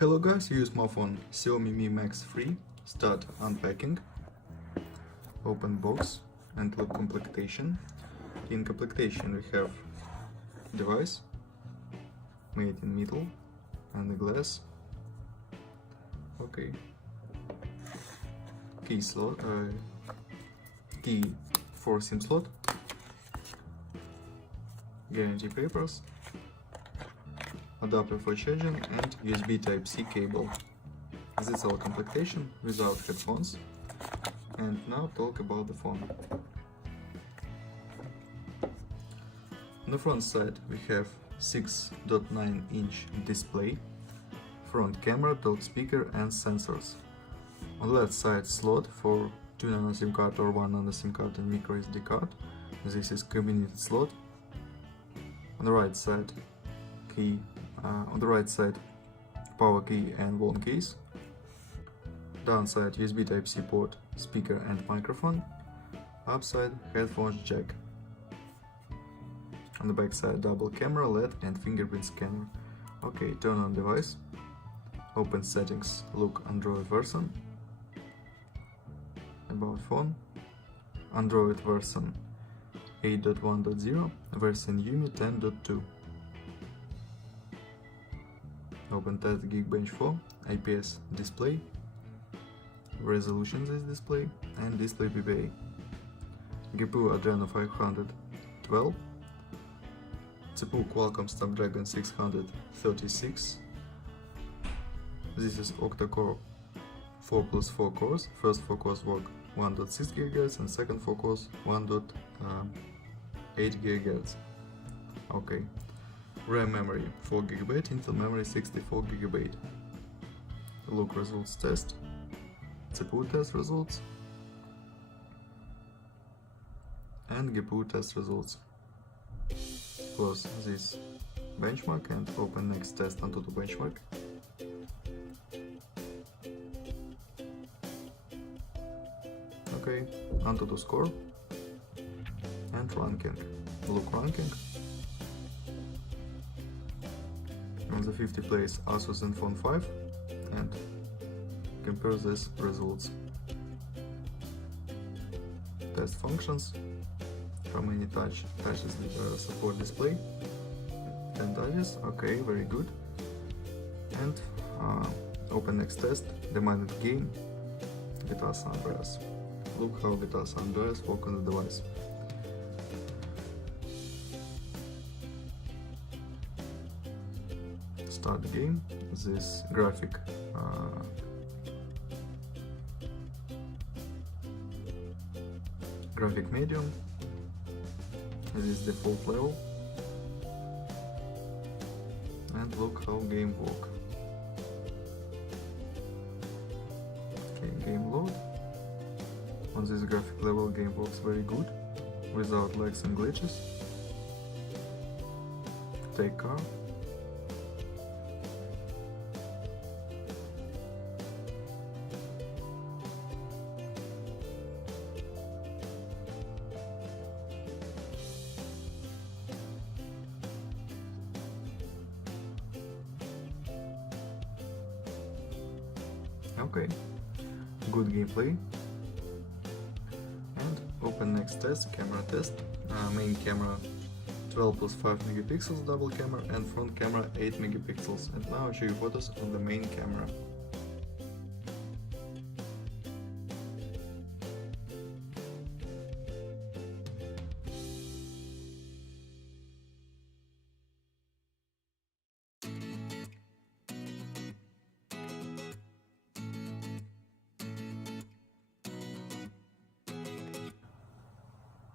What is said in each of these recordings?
Hello guys, use my phone Xiaomi Mi Max 3. Start unpacking. Open box and look completion. In completion we have device made in metal and the glass. Okay. Key slot, key for SIM slot. Guarantee papers. Adapter for charging and USB Type-C cable. This is our completion without headphones. And now talk about the phone. On the front side we have 6.9-inch display, front camera, talk speaker and sensors. On the left side slot for 2 nano SIM card or 1 nano SIM card and micro SD card. This is community slot. On the right side key. On the right side, power key and phone case. Downside, USB Type-C port, speaker and microphone. Upside, headphones jack. On the back side, double camera, LED and fingerprint scanner. Okay, turn on device. Open settings, look Android version. About phone. Android version 8.1.0, version Xiaomi 10.2. Open test Geekbench 4, IPS display, resolution this display, and display PPA. GPU Adreno 512, CPU Qualcomm Snapdragon 636. This is octa-core 4+4 cores. First 4 cores work 1.6 GHz and second 4 cores 1.8 GHz. Okay. RAM memory 4 GB, Intel memory 64 GB. Look results test, CPU test results, and GPU test results. Close this benchmark and open next test Antutu benchmark. Okay, Antutu score and ranking. Look ranking. On the 50 place Asus Zenfone 5 and compare these results. Test functions. How many touches support display? 10 touches. Okay, very good. And open next test. Demanded game. GTA San Andreas. Look how GTA San Andreas work on the device. Start the game. This graphic medium. This is default level. And look how game work. Okay, game load. On this graphic level game works very good, without lags and glitches. Take car. Okay, good gameplay. And open next test, camera test. Main camera 12+5 megapixels double camera and front camera 8 megapixels. And now I'll show you photos on the main camera.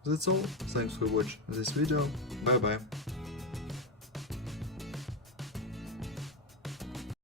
That's all, thanks for watching this video, bye bye.